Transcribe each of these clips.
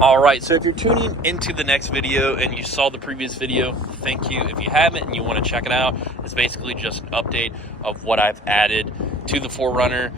All right, so if you're tuning into the next video and you saw the previous video, thank you. If you haven't and you want to check it out, it's basically just an update of what I've added to the 4Runner,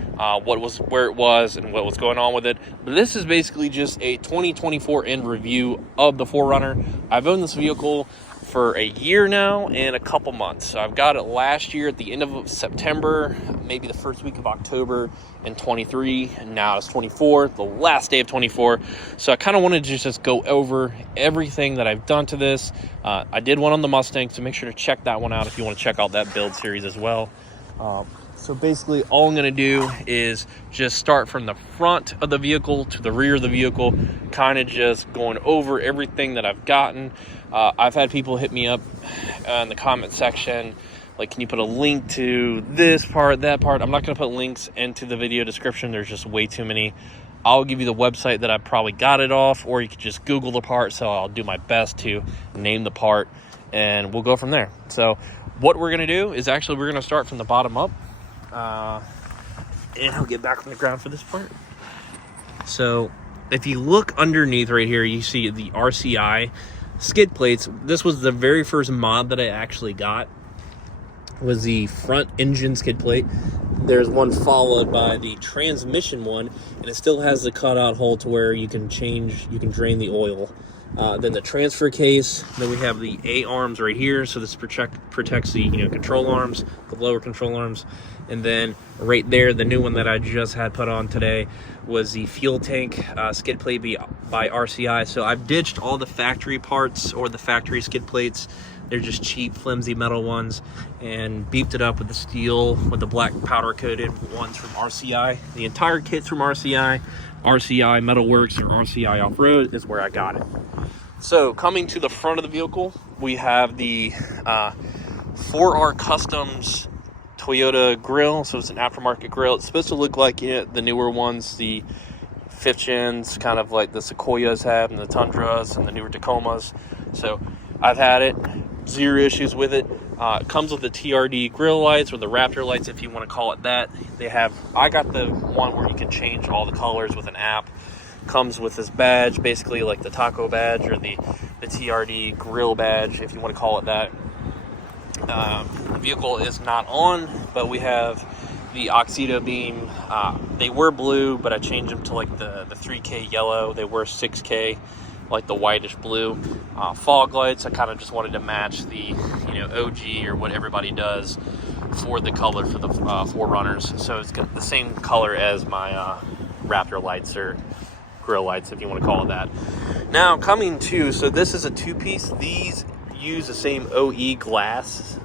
where it was and what was going on with it. But this is basically just a 2024 in review of the 4Runner. I've owned this vehicle for a year now and a couple months. So I've got it last year at the end of September, maybe the first week of October in 23, and now it's 24, the last day of 24. So I kind of wanted to just go over everything that I've done to this. I did one on the Mustang, so make sure to check that one out if you want to check out that build series as well. So basically all I'm going to do is just start from the front of the vehicle to the rear of the vehicle, kind of just going over everything that I've gotten. I've had people hit me up in the comment section, like, can you put a link to this part, that part? I'm not going to put links into the video description. There's just way too many. I'll give you the website that I probably got it off, or you could just Google the part. So I'll do my best to name the part and we'll go from there. So what we're going to do is actually we're going to start from the bottom up. And I'll get back on the ground for this part. So if you look underneath right here, you see the RCI skid plates. This was the very first mod that I actually got, was the front engine skid plate. There's one followed by the transmission one, and it still has the cutout hole to where you can drain the oil. Then the transfer case, then we have the A-arms right here, so this protects the control arms, the lower control arms. And then right there, the new one that I just had put on today was the fuel tank skid plate by RCI. So I've ditched all the factory parts or the factory skid plates. They're just cheap, flimsy metal ones, and beefed it up with the steel, with the black powder coated ones from RCI. The entire kit's from RCI. RCI Metalworks or RCI Off-Road is where I got it. So coming to the front of the vehicle, we have the 4R Customs Toyota grill. So it's an aftermarket grill. It's supposed to look like the newer ones, the 5th gens, kind of like the Sequoias have, and the Tundras and the newer Tacomas. So I've had it, zero issues with it. It comes with the TRD grill lights, or the Raptor lights if you want to call it that. I got the one where you can change all the colors with an app. Comes with this badge, basically like the taco badge or the TRD grill badge if you want to call it that. The vehicle is not on, but we have the Oxido beam. They were blue, but I changed them to like the 3K yellow. They were 6K, like the whitish blue. Fog lights, I kind of just wanted to match the OG or what everybody does for the color for the 4Runners. So it's got the same color as my Raptor lights, or grill lights if you want to call it that. Now coming to, so this is a two-piece. These use the same OE glass,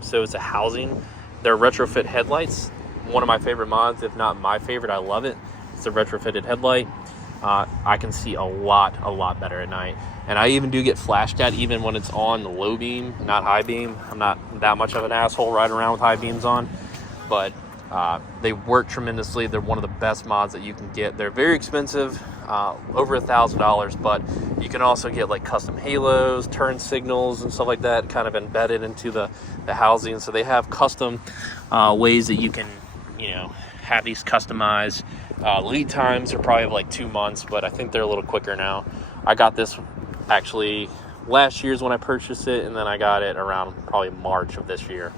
so it's a housing. They're retrofit headlights. One of my favorite mods, if not my favorite. I love it. It's a retrofitted headlight. I can see a lot better at night, and I even do get flashed at even when it's on the low beam, not high beam. I'm not that much of an asshole riding around with high beams on, but they work tremendously. They're one of the best mods that you can get. They're very expensive, over $1,000, but you can also get like custom halos, turn signals, and stuff like that kind of embedded into the housing. So they have custom ways that you can have these customized. Lead times are probably like 2 months, but I think they're a little quicker now. I got this actually last year's when I purchased it, and then I got it around probably March of this year.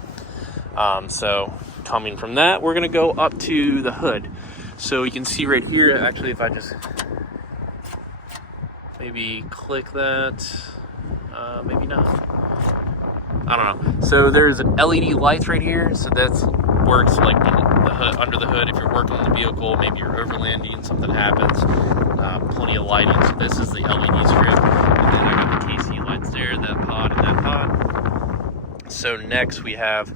So coming from that, we're gonna go up to the hood. So you can see right here, actually, if I just maybe click that, maybe not, I don't know. So there's an LED lights right here, so that's works like the hood, under the hood. If you're working on the vehicle, maybe you're overlanding, something happens, plenty of lighting. So this is the LED strip, and then I got the KC lights there, that pod and that pod. So next we have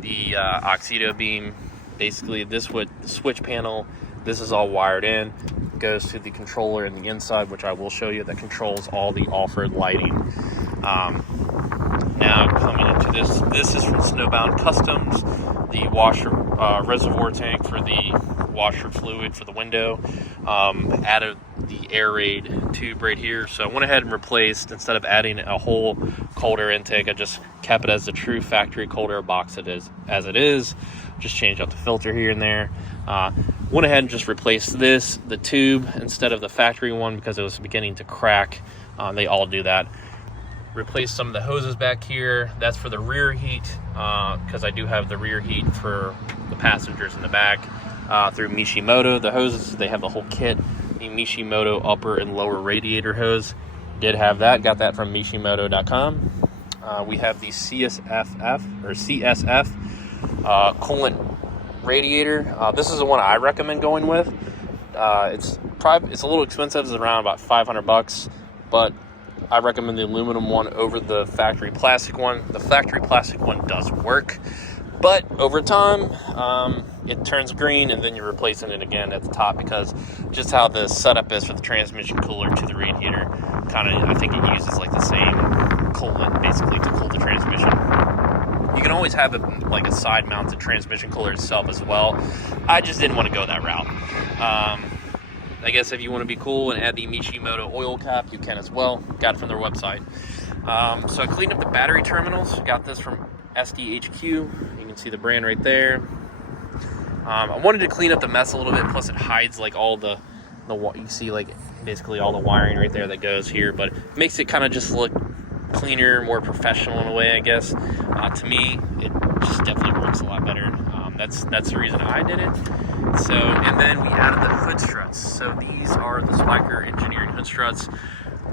the Oxido beam. Basically this would switch panel. This is all wired in, goes to the controller in the inside, which I will show you, that controls all the off-road lighting. Now coming into this is from Snowbound Customs, the washer reservoir tank for the washer fluid for the window. Added the air raid tube right here. So I went ahead and replaced, instead of adding a whole cold air intake, I just kept it as the true factory cold air box as it is. Just changed out the filter here and there. Went ahead and just replaced the tube instead of the factory one because it was beginning to crack. They all do that. Replaced some of the hoses back here. That's for the rear heat, because I do have the rear heat for the passengers in the back through Mishimoto. The hoses, they have the whole kit. The Mishimoto upper and lower radiator hose. Did have that. Got that from Mishimoto.com. We have the CSF coolant radiator. This is the one I recommend going with. It's a little expensive. It's around about $500, but I recommend the aluminum one over the factory plastic one. The factory plastic one does work, but over time it turns green, and then you're replacing it again at the top, because just how the setup is for the transmission cooler to the radiator, I think it uses like the same coolant basically to cool the transmission. You can always have like a side mounted transmission cooler itself as well. I just didn't want to go that route. I guess if you want to be cool and add the Mishimoto oil cap, you can as well. Got it from their website. So I cleaned up the battery terminals. Got this from SDHQ. You can see the brand right there. I wanted to clean up the mess a little bit. Plus, it hides like all the you see like basically all the wiring right there that goes here, but it makes it kind of just look cleaner, more professional in a way, I guess. To me, it just definitely works a lot better. That's the reason I did it. So, and then we added the hood struts. So these are the Spiker Engineering hood struts.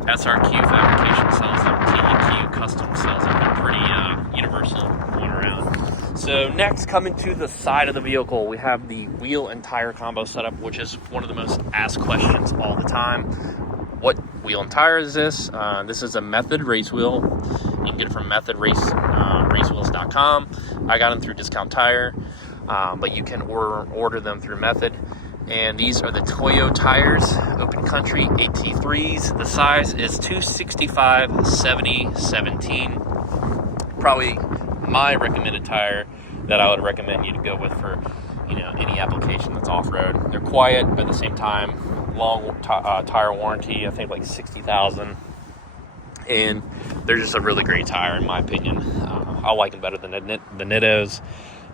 SRQ Fabrication sells them. TEQ Custom sells them. They're pretty universal going around. So next, coming to the side of the vehicle, we have the wheel and tire combo setup, which is one of the most asked questions all the time. What wheel and tire is this? This is a Method race wheel. You can get it from racewheels.com. I got them through Discount Tire, but you can order them through Method. And these are the Toyo tires, Open Country AT3s. The size is 265/70/17. Probably my recommended tire that I would recommend you to go with for any application that's off-road. They're quiet, but at the same time, long tire warranty. I think like 60,000, and they're just a really great tire in my opinion. I like them better than the Nittos,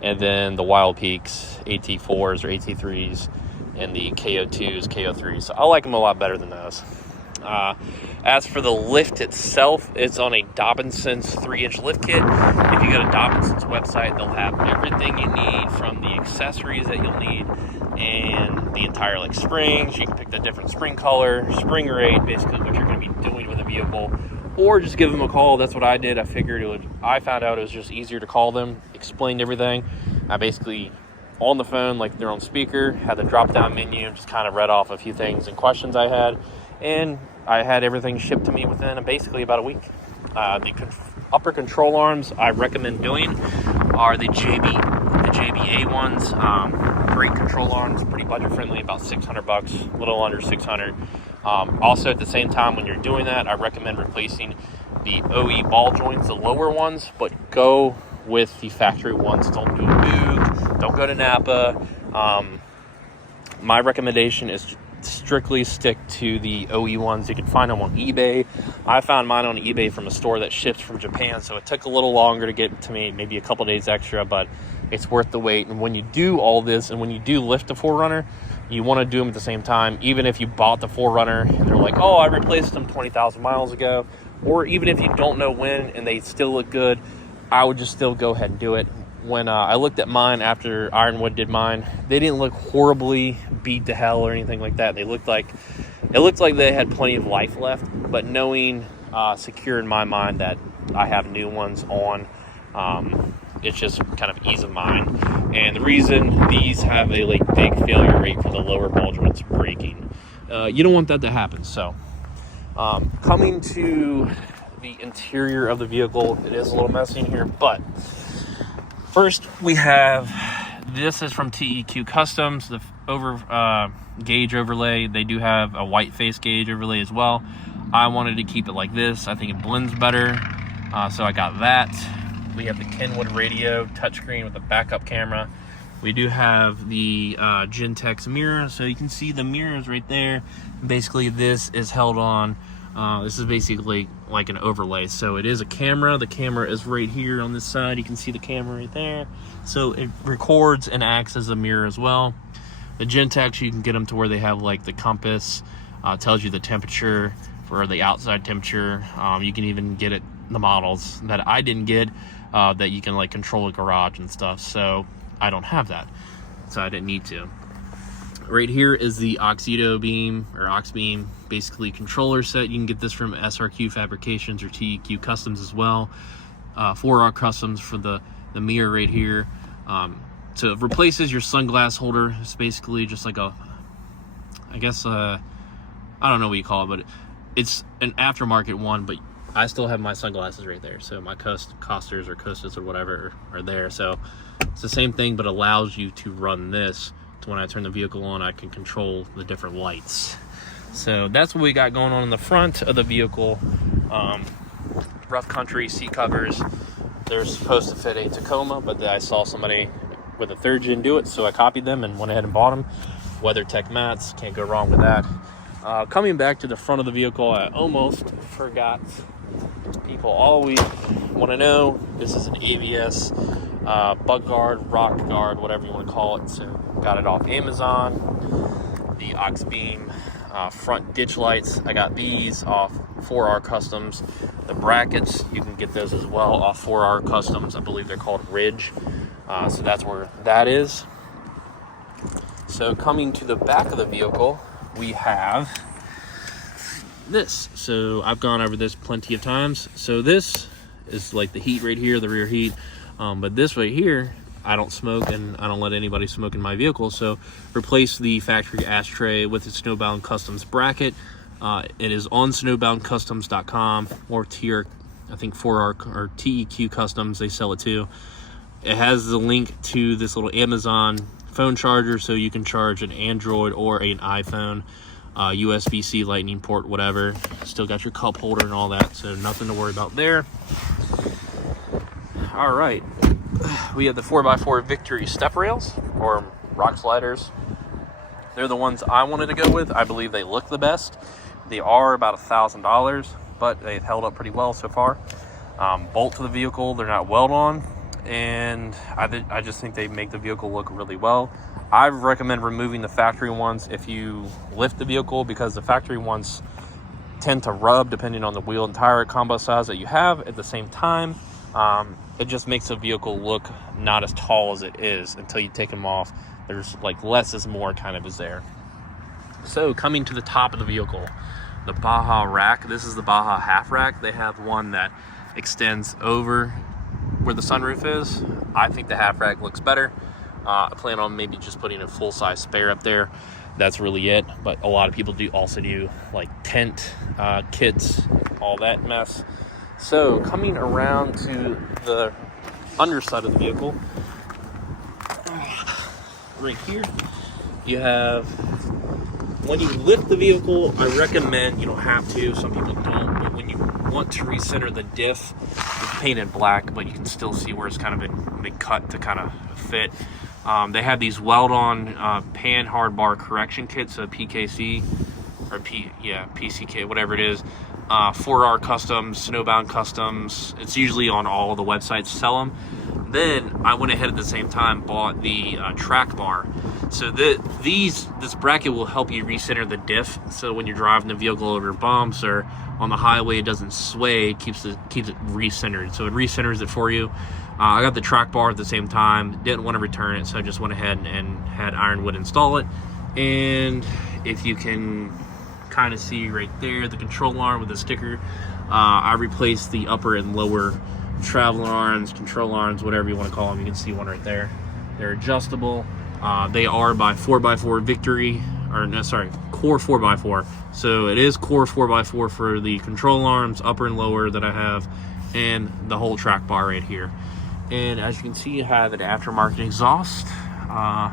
and then the Wild Peaks AT4s or AT3s, and the KO2s, KO3s. So I like them a lot better than those. As for the lift itself, it's on a Dobinson's 3-inch lift kit. If you go to Dobinson's website, they'll have everything you need, from the accessories that you'll need and the entire springs. You can pick the different spring color, spring rate, basically what you're going to be doing with the vehicle, or just give them a call. That's what I did. I found out it was just easier to call them, explained everything. I basically, on the phone, like they're on speaker, had the drop-down menu, just kind of read off a few things and questions I had, and I had everything shipped to me within basically about a week. The upper control arms I recommend doing are the JBA ones. Great control arms, pretty budget friendly, about $600, a little under 600. Also, at the same time, when you're doing that, I recommend replacing the OE ball joints, the lower ones, but go with the factory ones. Don't do a Boog, don't go to Napa. My recommendation is strictly stick to the OE ones. You can find them on eBay. I found mine on eBay from a store that ships from Japan, so it took a little longer to get to me, maybe a couple days extra, but it's worth the wait. And when you do all this, and when you do lift a 4Runner, you want to do them at the same time. Even if you bought the 4Runner and they're like, oh, I replaced them 20,000 miles ago, or even if you don't know when and they still look good, I would just still go ahead and do it. When I looked at mine after Ironwood did mine, they didn't look horribly beat to hell or anything like that. It looked like they had plenty of life left, but knowing secure in my mind that I have new ones on, it's just kind of ease of mind. And the reason these have a big failure rate for the lower ball joints breaking, you don't want that to happen. So coming to the interior of the vehicle, it is a little messy in here, but first, we have, this is from TEQ Customs, the gauge overlay. They do have a white face gauge overlay as well. I wanted to keep it like this. I think it blends better, so I got that. We have the Kenwood radio touchscreen with a backup camera. We do have the Gentex mirror, so you can see the mirrors right there. Basically, this is held on. This is basically like an overlay. So it is a camera. The camera is right here on this side. You can see the camera right there. So it records and acts as a mirror as well. The Gentex, you can get them to where they have like the compass, tells you the temperature for the outside temperature. You can even get it, the models that I didn't get, that you can like control a garage and stuff. So I don't have that, so I didn't need to. Right here is the Oxedo beam, or Ox beam, basically controller set. You can get this from SRQ Fabrications or TEQ Customs as well. 4R Customs for the mirror right here. So it replaces your sunglass holder. It's basically just like a, I guess, I don't know what you call it, but it's an aftermarket one, but I still have my sunglasses right there. So my Costers or Costas or whatever are there. So it's the same thing, but allows you to run this. So when I turn the vehicle on, I can control the different lights. So that's what we got going on in the front of the vehicle. Rough country seat covers. They're supposed to fit a Tacoma, but I saw somebody with a 3rd gen do it, so I copied them and went ahead and bought them. WeatherTech mats, can't go wrong with that. Coming back to the front of the vehicle, I almost forgot. People always want to know, this is an ABS bug guard, rock guard, whatever you want to call it. So got it off Amazon. The Ox beam front ditch lights, I got these off 4R Customs. The brackets, you can get those as well off 4R Customs. I believe they're called Ridge. So that's where that is. So coming to the back of the vehicle, we have this. So I've gone over this plenty of times. So this is like the heat right here, the rear heat. But this right here, I don't smoke and I don't let anybody smoke in my vehicle. So replace the factory ashtray with the Snowbound Customs bracket. It is on snowboundcustoms.com or tier, I think 4R or TEQ Customs, they sell it too. It has the link to this little Amazon phone charger, so you can charge an Android or an iPhone, USB-C, lightning port, whatever. Still got your cup holder and all that, so nothing to worry about there. All right, we have the 4x4 Victory step rails, or rock sliders. They're the ones I wanted to go with. I believe they look the best. They are about $1,000, but they've held up pretty well so far. Bolt to the vehicle, they're not weld on, and I just think they make the vehicle look really well. I recommend removing the factory ones if you lift the vehicle, because the factory ones tend to rub depending on the wheel and tire combo size that you have. At the same time, it just makes the vehicle look not as tall as it is until you take them off. There's like less is more kind of is there. So coming to the top of the vehicle, the Baja rack. This is the Baja half rack. They have one that extends over where the sunroof is. I think the half rack looks better. I plan on maybe just putting a full-size spare up there. That's really it. But a lot of people also do like tent kits, all that mess. So coming around to the underside of the vehicle, right here, you have, when you lift the vehicle, I recommend, you don't have to, some people don't, but when you want to recenter the diff, it's painted black, but you can still see where it's kind of been cut to kind of fit. They have these weld-on pan hard bar correction kits, so PKC, or PCK, whatever it is. 4R Customs, Snowbound Customs. It's usually on all the websites to sell them. Then I went ahead at the same time, bought the track bar. So this bracket will help you recenter the diff. So when you're driving the vehicle over bumps or on the highway, it doesn't sway. It keeps it recentered. So it recenters it for you. I got the track bar at the same time. Didn't want to return it, so I just went ahead and had Ironwood install it. And if you can kind of see right there, the control arm with the sticker, I replaced the upper and lower travel arms, control arms, whatever you want to call them. You can see one right there. They're adjustable. They are by 4x4 Victory, or no, sorry, Core 4x4. So it is Core 4x4 for the control arms, upper and lower that I have, and the whole track bar right here. And as you can see, I have an aftermarket exhaust. I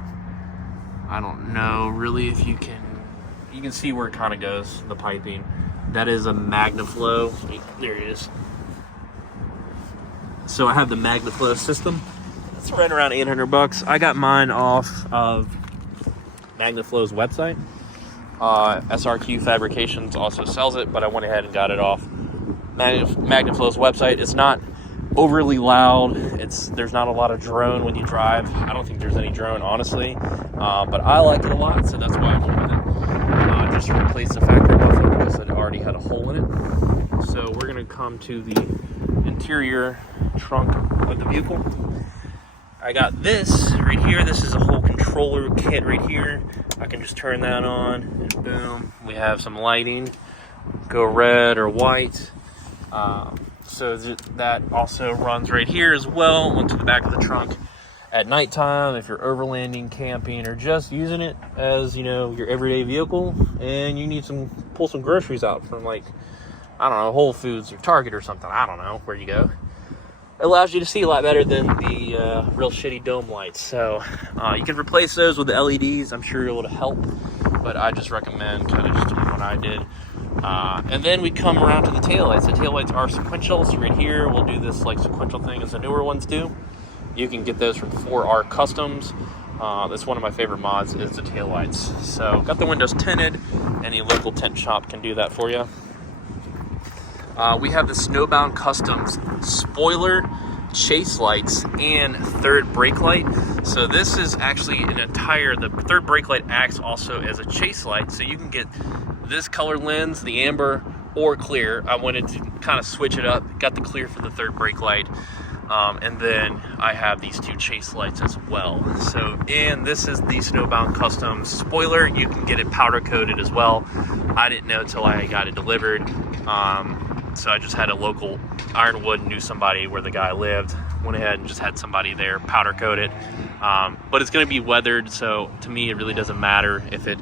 don't know really if you can see where it kind of goes, the piping. That is a MagnaFlow. There it is. So I have the MagnaFlow system. It's right around $800. I got mine off of MagnaFlow's website. SRQ Fabrications also sells it, but I went ahead and got it off MagnaFlow's website. It's not overly loud. There's not a lot of drone when you drive. I don't think there's any drone, honestly, but I like it a lot, so that's why I went with it. Just replaced the factory muffler because it already had a hole in it. So we're gonna come to the interior trunk of the vehicle. I got this right here. This is a whole controller kit right here. I can just turn that on and boom, we have some lighting, go red or white. So that also runs right here as well onto the back of the trunk at nighttime if you're overlanding, camping, or just using it as, you know, your everyday vehicle and you need pull some groceries out from, like, I don't know, Whole Foods or Target or something. I don't know where you go. It allows you to see a lot better than the real shitty dome lights. So you can replace those with the LEDs. I'm sure it'll help, but I just recommend kind of just doing what I did. And then we come around to the taillights. The taillights are sequential, so right here we'll do this like sequential thing as the newer ones do. You can get those from 4R Customs. That's one of my favorite mods, is the taillights. So got the windows tinted. Any local tint shop can do that for you. We have the Snowbound Customs spoiler, chase lights, and third brake light. So this is actually the third brake light acts also as a chase light. So you can get this color lens, the amber or clear. I wanted to kind of switch it up. Got the clear for the third brake light. And then I have these two chase lights as well. So, and this is the Snowbound Customs spoiler. You can get it powder coated as well. I didn't know until I got it delivered. So I just had a local Ironwood, knew somebody where the guy lived, went ahead and just had somebody there powder coat it. But it's going to be weathered, so to me it really doesn't matter if it,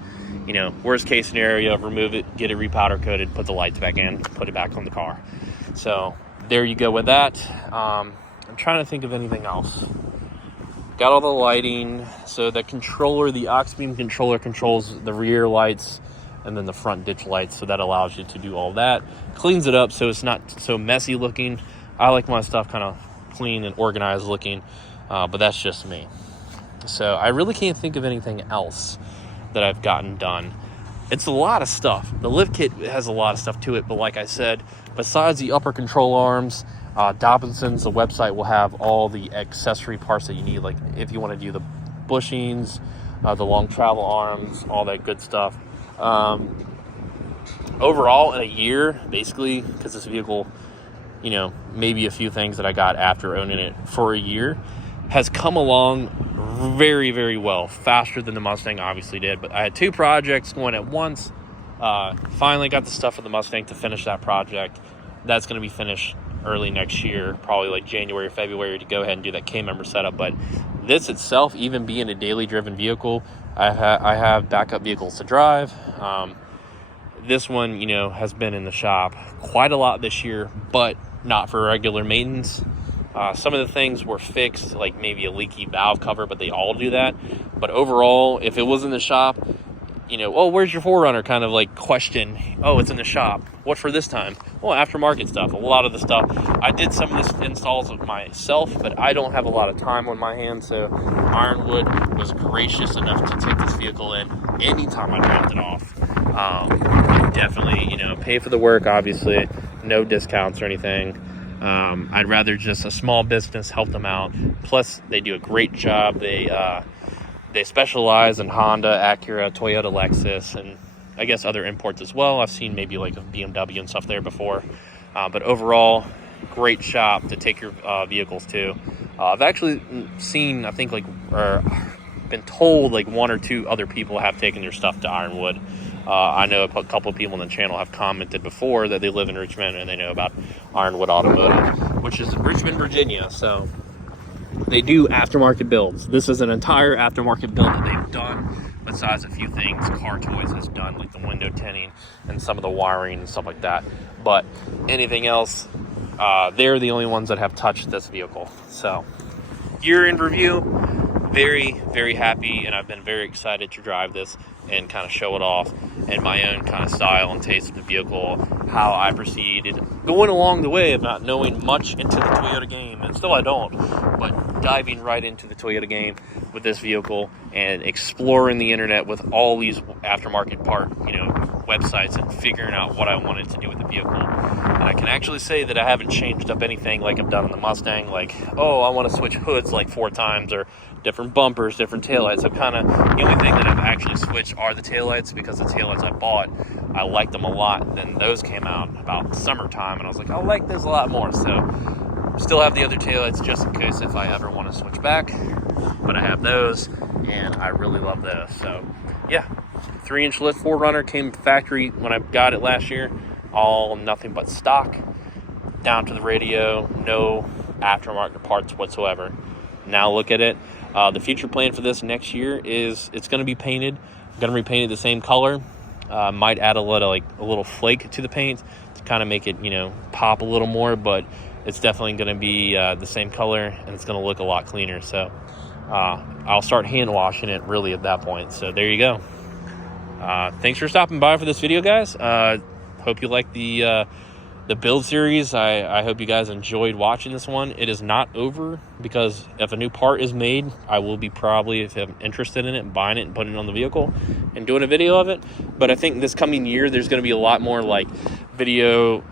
you know, worst case scenario, remove it, get it repowder coated, put the lights back in, put it back on the car. So there you go with that. I'm trying to think of anything else. Got all the lighting. So the controller, the aux beam controller, controls the rear lights and then the front ditch lights, so that allows you to do all that. Cleans it up so it's not so messy looking. I like my stuff kind of clean and organized looking, but that's just me. So I really can't think of anything else that I've gotten done. It's a lot of stuff. The lift kit has a lot of stuff to it, but like I said, besides the upper control arms, Dobinson's, the website will have all the accessory parts that you need, like if you want to do the bushings, the long travel arms, all that good stuff. Overall, in a year, basically, because this vehicle, you know, maybe a few things that I got after owning it for a year, has come along very, very well. Faster than the Mustang obviously did, but I had two projects going at once. Finally got the stuff for the Mustang to finish that project. That's going to be finished early next year, probably like January or February, to go ahead and do that K-member setup. But this itself, even being a daily driven vehicle, I have backup vehicles to drive. This one, you know, has been in the shop quite a lot this year, but not for regular maintenance. Some of the things were fixed, like maybe a leaky valve cover, but they all do that. But overall, if it was in the shop, you know, oh, where's your 4Runner kind of like question. Oh, it's in the shop. What for this time? Well, aftermarket stuff. A lot of the stuff. I did some of this installs of myself, but I don't have a lot of time on my hands. So Ironwood was gracious enough to take this vehicle in anytime I dropped it off. Definitely, you know, pay for the work, obviously. No discounts or anything. I'd rather just a small business help them out. Plus, they do a great job. They specialize in Honda, Acura, Toyota, Lexus, and I guess other imports as well. I've seen maybe like a BMW and stuff there before. But overall, great shop to take your vehicles to. I've actually seen, I think, or been told like one or two other people have taken their stuff to Ironwood. I know a couple of people on the channel have commented before that they live in Richmond and they know about Ironwood Automotive, which is in Richmond, Virginia. So they do aftermarket builds. This is an entire aftermarket build that they've done, besides a few things Car Toys has done, like the window tinting and some of the wiring and stuff like that. But anything else, they're the only ones that have touched this vehicle. So year in review, very, very happy, and I've been very excited to drive this. and kind of show it off in my own kind of style and taste of the vehicle, how I proceeded going along the way of not knowing much into the Toyota game, and still I don't, but diving right into the Toyota game with this vehicle and exploring the internet with all these aftermarket part, websites, and figuring out what I wanted to do with the vehicle. And I can actually say that I haven't changed up anything like I've done on the Mustang, like, oh, I want to switch hoods like 4 times, or different bumpers, different taillights. I've kind of, the only thing that I've actually switched are the taillights, because the taillights I bought, I liked them a lot. Then those came out about summertime, and I was like, I like this a lot more. So still have the other taillights just in case if I ever want to switch back, but I have those, and I really love those. So yeah, 3-inch lift 4Runner came factory when I got it last year, all nothing but stock, down to the radio, no aftermarket parts whatsoever. Now look at it. The future plan for this next year is it's going to be painted. Going to repaint it the same color. Might add a little flake to the paint to kind of make it, pop a little more, but it's definitely going to be the same color, and it's going to look a lot cleaner. So I'll start hand washing it really at that point. So there you go. Thanks for stopping by for this video, guys. Hope you like the build series. I hope you guys enjoyed watching this one. It is not over, because if a new part is made, I will be probably, if I'm interested in it, buying it and putting it on the vehicle and doing a video of it. But I think this coming year, there's going to be a lot more videos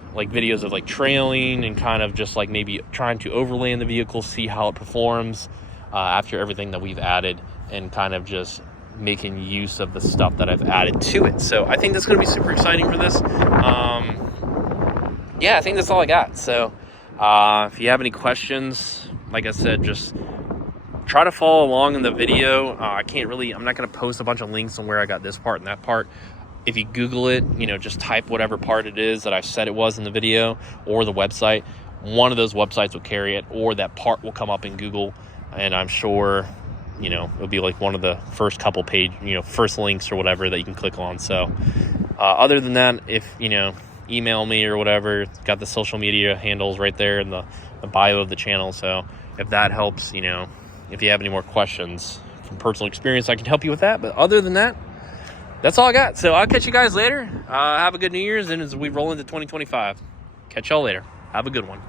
of trailing and kind of just maybe trying to overland the vehicle, see how it performs after everything that we've added, and kind of just making use of the stuff that I've added to it. So I think that's going to be super exciting for this. Yeah, I think that's all I got. So if you have any questions, like I said, just try to follow along in the video. I'm not going to post a bunch of links on where I got this part and that part. If you Google it, just type whatever part it is that I said it was in the video, or the website. One of those websites will carry it, or that part will come up in Google, and I'm sure, it'll be one of the first couple page, first links or whatever that you can click on. So other than that, if, email me or whatever, got the social media handles right there in the bio of the channel. So if that helps, if you have any more questions from personal experience, I can help you with that. But other than that, that's all I got. So I'll catch you guys later. Have a good New Year's, and as we roll into 2025, catch y'all later. Have a good one.